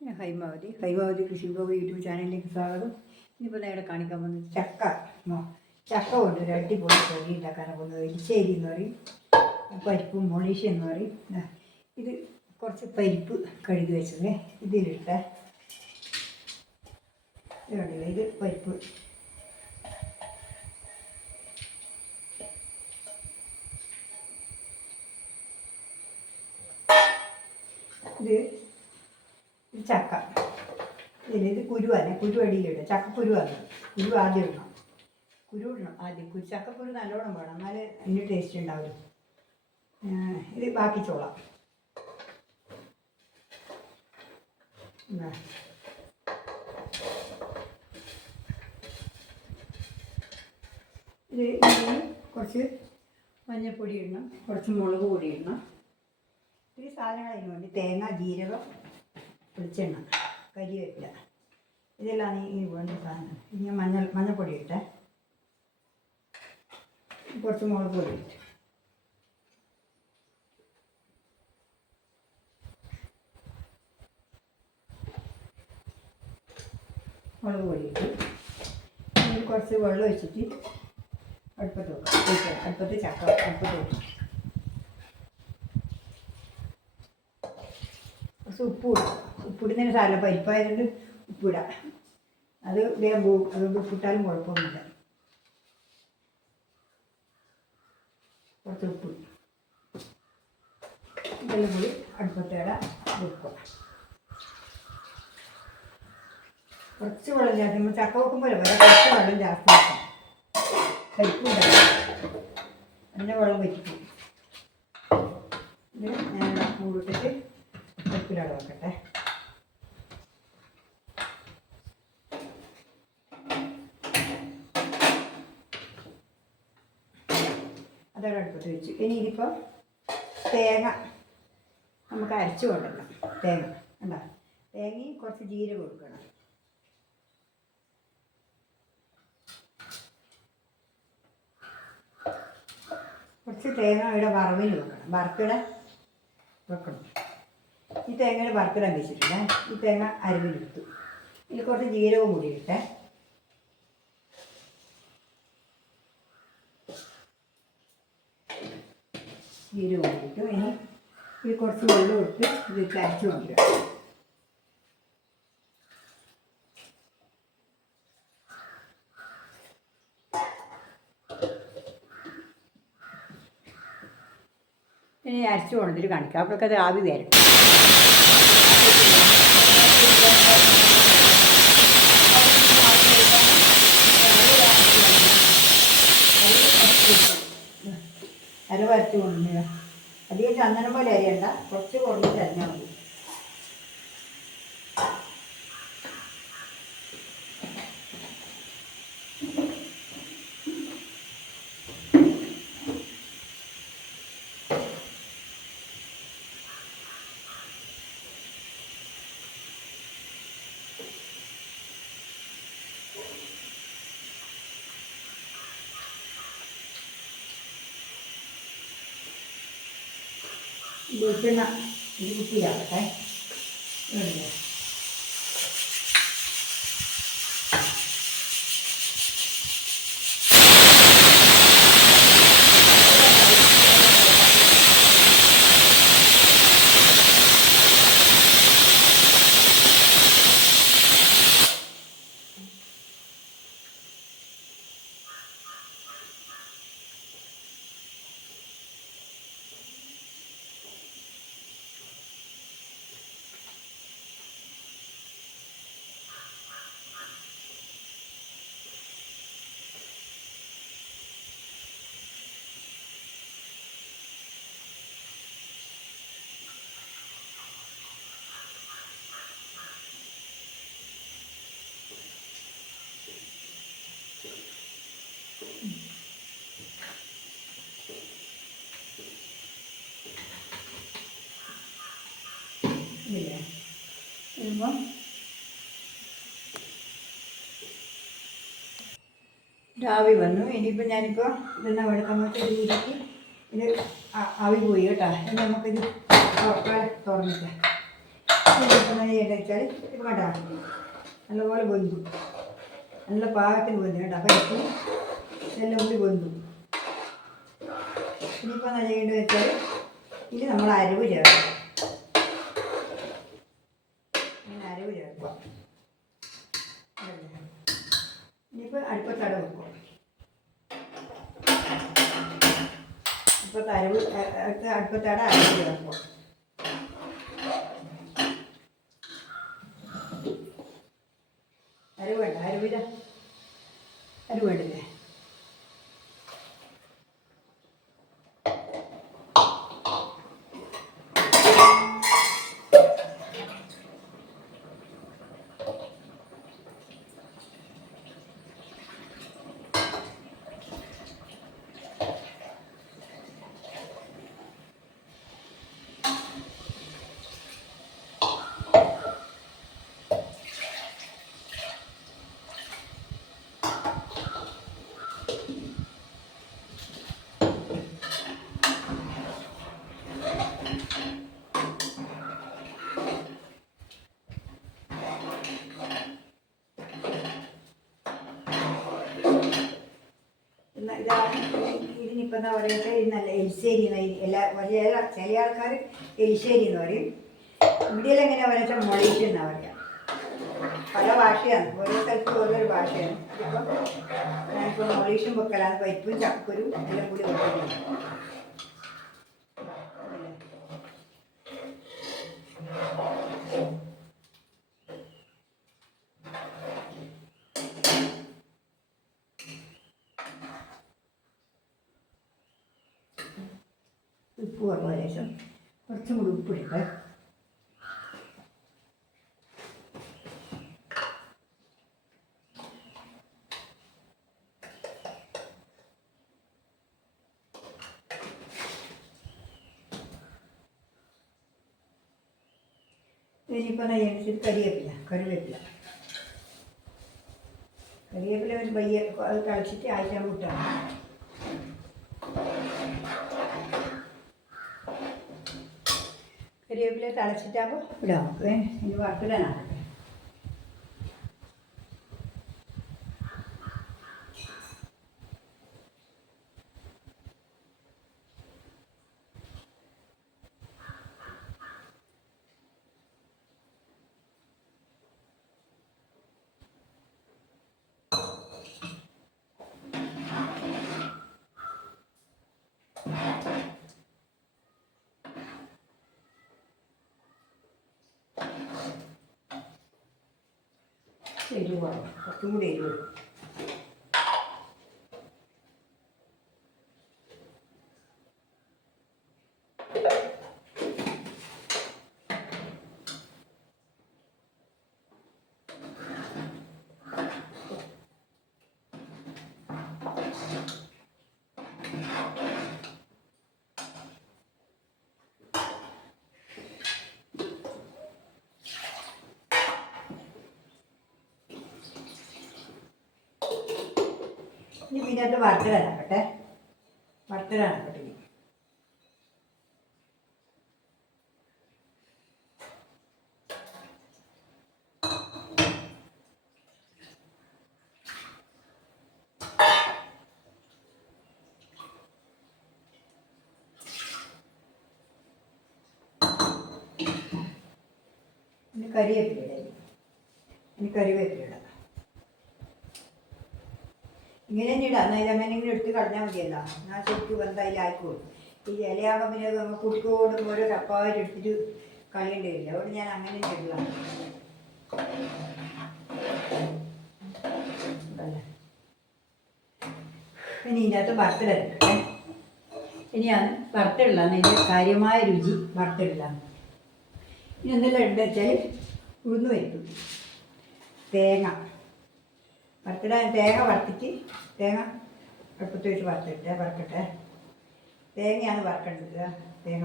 ഹൈമാവതി കൃഷി blog YouTube ചാനലിലേക്ക് സ്വാഗതം. ഇനിയിപ്പോൾ നേരെ കാണിക്കാൻ പോകുന്നത് ചക്ക കൊണ്ട് ഒരു അടിപൊളി കറി ഉണ്ടാക്കാനാണ് പോകുന്നത്. എലിശ്ശേരി എന്ന് പറയും, പരിപ്പ് മൊളീഷ് എന്ന് പറയും. ഇത് കുറച്ച് പരിപ്പ് കഴുകി വെച്ചത് ഇതിലിട്ട ഇത് പരിപ്പ് ഇത് ചക്ക ഇത് കുരുവാണ്, കുരു അടിയിലിടുക. ചക്കക്കുരുവാണ്, കുരു ആദ്യം ഇടണം. കുരു ഇടണം ആദ്യം. ചക്കക്കുരു നല്ലോണം വേണം, എന്നാലേ അതിൻ്റെ ടേസ്റ്റ് ഉണ്ടാവും. ഇത് ബാക്കി ചോളാം. ഇത് കുറച്ച് മഞ്ഞൾപ്പൊടി ഇടണം, കുറച്ച് മുളക് പൊടി ഇടണം. ഈ സാധനങ്ങൾ അതിന് വേണ്ടി തേങ്ങ, ജീരകം, വെളിച്ചെണ്ണ, കരിവേപ്പില, ഇതെല്ലാം ഈ വേണ്ട സാധനം. ഇനി മഞ്ഞൾപ്പൊടി ഇട്ടെ, കുറച്ച് മുളക് പൊടി ഇട്ട്, മുളക് പൊടി ഇട്ട് കുറച്ച് വെള്ളം ഒഴിച്ചിട്ട് അടുപ്പത്ത് വെക്കാം. അടുപ്പത്ത് ചക്ക അടുപ്പത്ത് വെക്കാം. കുറച്ച് ഉപ്പിടുന്നതിന് സാധനം പരിപ്പായതുകൊണ്ട് ഉപ്പിടാം. അത് വേഗം പോകും, അതുകൊണ്ട് ഉപ്പിട്ടാലും കുഴപ്പമൊന്നുമില്ല. കുറച്ച് ഉപ്പ് ഇതെല്ലാം കൂടി അടുപ്പത്തേട വെക്കുക. കുറച്ച് വെള്ളം ജാസ്തി, നമ്മൾ ചക്ക വെക്കുമ്പോൾ കുറച്ച് വെള്ളം ജാസ്തി വെക്കാം. പരിപ്പുണ്ടാകും, അതിൻ്റെ വെള്ളം വറ്റിക്കും. ഇത് ഞാൻ കൂട്ടിട്ട് പരിപ്പിലട വെക്കട്ടെ. അതോടെ അടുപ്പത്ത് വെച്ചു. ഇനി ഇതിപ്പോൾ തേങ്ങ നമുക്ക് അരച്ച് കൊണ്ടുവരണം. തേങ്ങ കണ്ടോ, തേങ്ങയും കുറച്ച് ജീരകം കൊടുക്കണം. കുറച്ച് തേങ്ങ ഇവിടെ വറവിന് വെക്കണം, വറുത്തിടെ വെക്കണം. ഈ തേങ്ങയുടെ വറുത്തിടാൻ വെച്ചിട്ടില്ല. ഈ തേങ്ങ അരവിലെടുത്തു. ഇതിൽ കുറച്ച് ജീരകവും കൂടി ഇട്ടേ. ജീരകം കൂടി ഇട്ടു. ഇനി ഇത് കുറച്ച് വെള്ളം ഇട്ട് ഇത് അരച്ച് കൊണ്ടുവരാം. ഇനി അരച്ച് കൊണ്ടിട്ട് കാണിക്കാം. അപ്പോഴൊക്കെ അത് ആവി വരും. അര വരച്ച് കൊണ്ടുവരിക. അധികം ചന്ദനം പോലെ അരിയണ്ട, കുറച്ച് കുറഞ്ഞിട്ട് അരിഞ്ഞാൽ മതി. വെളിച്ചെണ്ണ ഇത് കുപ്പിയിലാകട്ടെ. ഇല്ലേ വരുമ്പം ആവി വന്നു. ഇനിയിപ്പോൾ ഞാനിപ്പോൾ ഇതെന്നാ വെളുക്കമ്പത്തെ രീതിക്ക് ഇത് ആവി പോയി കേട്ടോ. ഇനി നമുക്കിത് തുറന്നിട്ട് ഇപ്പം ചെയ്യേണ്ടത് വെച്ചാൽ ഇപ്പം കണ്ടാ നല്ലപോലെ വെന്തു, നല്ല പാകത്തിന് വെന്തു കേട്ടോ. അപ്പം ഇപ്പം ഇതെല്ലാം കൂടി വെന്തു. ഇനിയിപ്പോൾ എന്താ ചെയ്യേണ്ടത് വെച്ചാൽ ഇനി നമ്മൾ അരവ് ചേർക്കാം. ഇങ്ങനെ അരവ് ചേർക്കുക. ഇനിയിപ്പോൾ അടുപ്പത്തട വെക്കുക. അടുപ്പത്തട അരവ് ചേർക്കുക. അരവ് വേണ്ട, അരവ് വേണ്ടില്ലേ? ഇതിനിപ്പോൾ എന്താ പറയുക, നല്ല എലിശ്ശേരി ചില ആൾക്കാർ എലിശ്ശേരി എന്ന് പറയും. ഇവിടെയെല്ലാം എങ്ങനെയാ പറയുക, മൊളീഷ്യ എന്നാണ് പറയുക. പല ഭാഷയാണ്, ഓരോ സ്ഥലത്തും ഓരോരോ ഭാഷയാണ്. ഇപ്പം ഞാനിപ്പോൾ മൊളീഷ്യം വെക്കലാണ്. പരിപ്പും ചക്കരും എല്ലാം കൂടി വെക്കുന്നത്. ഉപ്പ് കുറവ് ശേഷം കുറച്ചും കൂടി ഉപ്പിട്ട് ഇനിയിപ്പോൾ കറിവേപ്പില ഒരു പയ്യെ അത് കളിച്ചിട്ട് ആയിട്ടാൻ വിട്ടാണ്. കരിവേപ്പില തിളച്ചിട്ടാകുമ്പോൾ ഇടാം നമുക്ക്. ഇനി വറുത്തിടാനാകട്ടെ. എരിവ് വേണം, കുറച്ചും കൂടി എരിവ്. ഇനി പിന്നെ അത് വറുത്തിടാനാക്കട്ടെ. ഇനി കറിവേപ്പില ഇടാം. ഇങ്ങനെ തന്നെ ഇടാം. എന്നാൽ ഇതങ്ങനെ എടുത്ത് കളഞ്ഞാൽ മതിയല്ലോ. എന്നാൽ ശരിക്കും എന്തായാലും ഈ ഇലയാകുമ്പോൾ പിന്നെ നമ്മൾ കുടുക്കോടും ഓരോ ചപ്പായിട്ട് എടുത്തിട്ട് കളയേണ്ടി വരില്ല. അതുകൊണ്ട് ഞാൻ അങ്ങനെ ഇടലാണ്. ഇനി ഇതിനകത്ത് വറുത്തിടട്ടെ. ഇനിയാണ് വറുത്തിടലാണ്. ഇതിൻ്റെ കാര്യമായ രുചി വറുത്തിടലാണ്. ഇനി എന്തെല്ലാം ഇടുക വെച്ചാൽ ഉഴുന്ന് പരിപ്പ്, തേങ്ങ വറുത്തിട്ട് തേങ്ങ അടുപ്പത്ത് വെച്ച് വറുക്കട്ടെ. തേങ്ങയാണ് വറുക്കേണ്ടത്. തേങ്ങ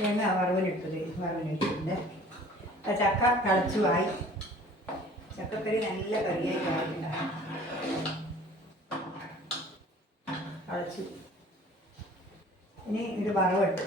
തേങ്ങ വറവിലിട്ടിട്ടുണ്ട്. ആ ചക്ക തിളച്ചുമായി. ചക്കക്കറി നല്ല കറിയായി കളഞ്ഞിട്ടുണ്ടാകും. കളച്ചു. ഇനി ഇത് വറവിട്ട്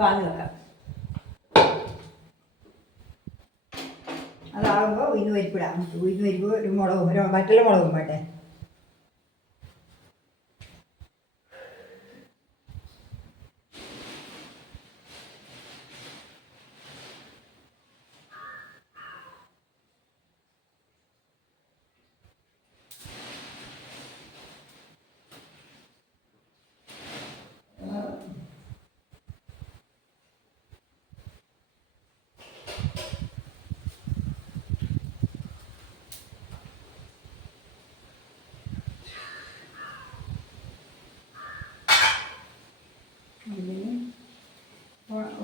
വാങ്ങി വെക്കാം. അതാകുമ്പോൾ ഉഴുന്ന് പരിപ്പിടാം. ഉഴുന്ന് പരിപ്പ് ഒരു മുളകും മറ്റുള്ള മുളകും വേണ്ടേ.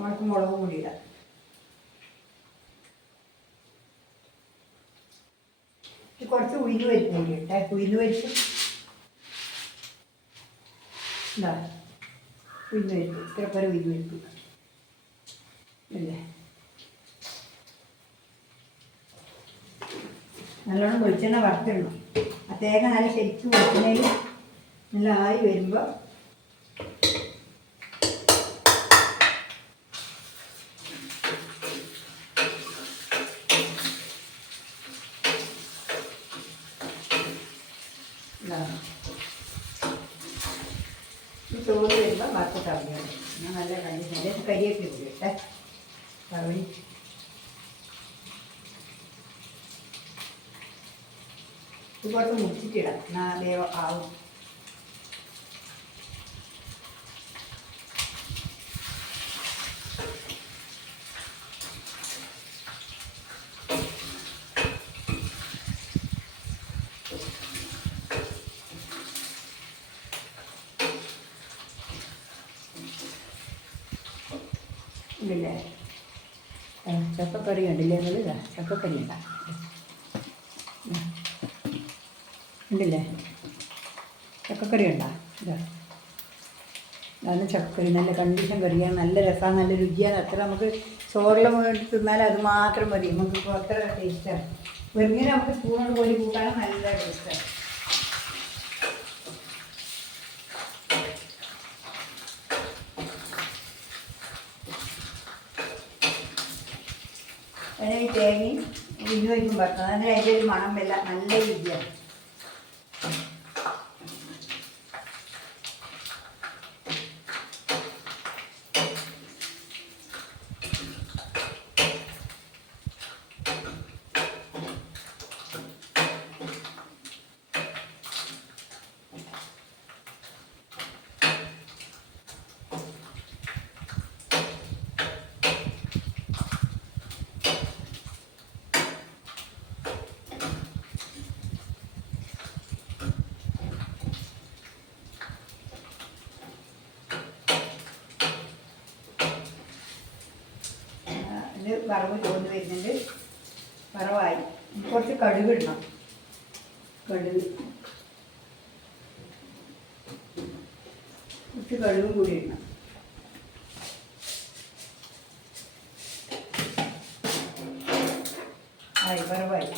ഉണക്ക മുളകും കൂടി ഇടാം. കുറച്ച് ഉഴുന്ന് പരിപ്പ് കൂടി ഇട്ടേ. ഉഴുന്ന് പരിപ്പ് എന്താ ഉഴുന്ന് പരിപ്പ് ഇത്രപ്പര ഉഴുന്ന് പരിപ്പ് ഇല്ലേ. നല്ലോണം വെളിച്ചെണ്ണ വറുത്തിടണം. ആ തേങ്ങ നല്ല ശരിക്കും വെളിച്ചെണ്ണയിൽ നല്ല ആയി വരുമ്പോൾ ചോറ് വരുമ്പോൾ വറുത്തിട്ടാൽ മതിയാണ്. ഞാൻ നല്ല കണ്ടിട്ടുണ്ട്. കരിയൊക്കെ കൂടി ഇട്ടേ കറി. ഇത് കുറച്ച് മുറിച്ചിട്ടിടാം. എന്നാൽ വേഗം ആവും. ഇല്ലേ ചക്കക്കറി ഉണ്ടല്ലേ. ഇതാ ചക്കക്കറി ഉണ്ടാകും. ഉണ്ടല്ലേ ചക്കക്കറി ഉണ്ടാ. ഇതാണ് ചക്കക്കറി. നല്ല കണ്ടീഷൻ കറിയാണ്. നല്ല രസമാണ്, നല്ല രുചിയാണ്. അത്ര നമുക്ക് ചോറിലും തിന്നാൽ അത് മാത്രം മതി. നമുക്ക് അത്ര ടേസ്റ്റാണ്. വെറുതെ നമുക്ക് സ്പൂണോട് കോരി കൂട്ടാനും നല്ല ടേസ്റ്റാണ്. അതിന് ഈ തേങ്ങയും ഉഴുന്ന് പരിപ്പും വറുക്കണം. അതിന് അതിൻ്റെ ഒരു മണം വല്ല നല്ല രുചിയാണ്. ഇത് വറവ് ചോന്ന് വരുന്നുണ്ട്. വറവായി. കുറച്ച് കടുക് ഇടണം. കുറച്ച് കടുകും കൂടി ഇടണം. ആയി വറവായി.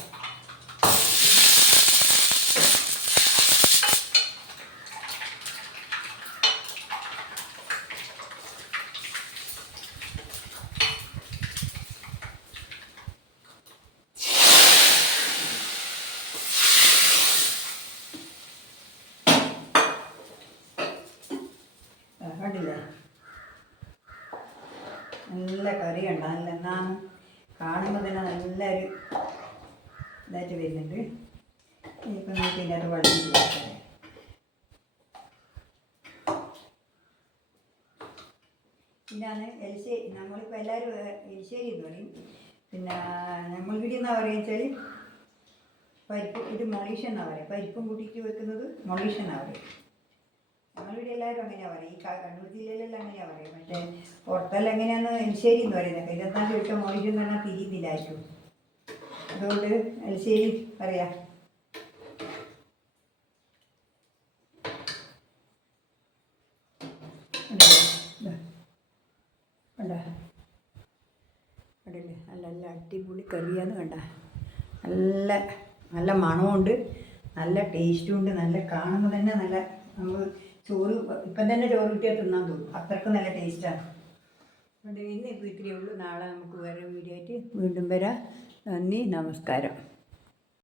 കണ്ടില്ലേ നല്ല കറിയുണ്ട്. നല്ല എന്നാണ് കാണുമ്പോൾ തന്നെ നല്ലൊരു ഇതായിട്ട് വരുന്നുണ്ട്. ഇനിയിപ്പോൾ നമുക്ക് ഇതിനകത്ത് വെള്ളം ചേർക്കാം. ഇതാണ് എലിശ്ശേരി. നമ്മളിപ്പോൾ എല്ലാവരും എലിശ്ശേരി എന്ന് പറയും. പിന്നെ നമ്മളിവിടെ എന്നാ പറയുക വെച്ചാൽ പരിപ്പ്. ഇത് മൊളീഷ് എന്നാണ് പറയുക. പരിപ്പും കൂട്ടിയിട്ട് വെക്കുന്നത് മൊളീഷ് എന്നാണ് പറയുക. നമ്മളിവിടെ എല്ലാവരും അങ്ങനെയാണ് പറയും. ഈ കണ്ണൂർ ജില്ലയിലെല്ലാം അങ്ങനെയാണ് പറയും. പക്ഷേ പുറത്തെല്ലാം എങ്ങനെയാണെന്ന് എലിശ്ശേരി എന്ന് പറയുന്നത്. ഇരുപത്തിനാല് ദിവസം മൊളീഷ് എന്ന് പറഞ്ഞാൽ തിരിയുന്നില്ലായിരിക്കും. അതുകൊണ്ട് എലിശ്ശേരി പറയാം. കണ്ട കണ്ടില്ലേ നല്ല നല്ല അടിപൊളി കറിയാന്ന് കണ്ട നല്ല നല്ല മണമുണ്ട്, നല്ല ടേസ്റ്റും ഉണ്ട്, നല്ല കാണുമ്പോൾ തന്നെ നല്ല നമുക്ക് ചോറ് ഇപ്പം തന്നെ ചോറ് കിട്ടിയാൽ തിന്നാൻ തോന്നും, അത്രയ്ക്ക് നല്ല ടേസ്റ്റാണ്. അതുകൊണ്ട് ഇന്ന് ഇപ്പോൾ ഇത്രയേ ഉള്ളൂ. നാളെ നമുക്ക് വേറെ വീഡിയോ ആയിട്ട് വീണ്ടും വരാം. നന്ദി, നമസ്കാരം.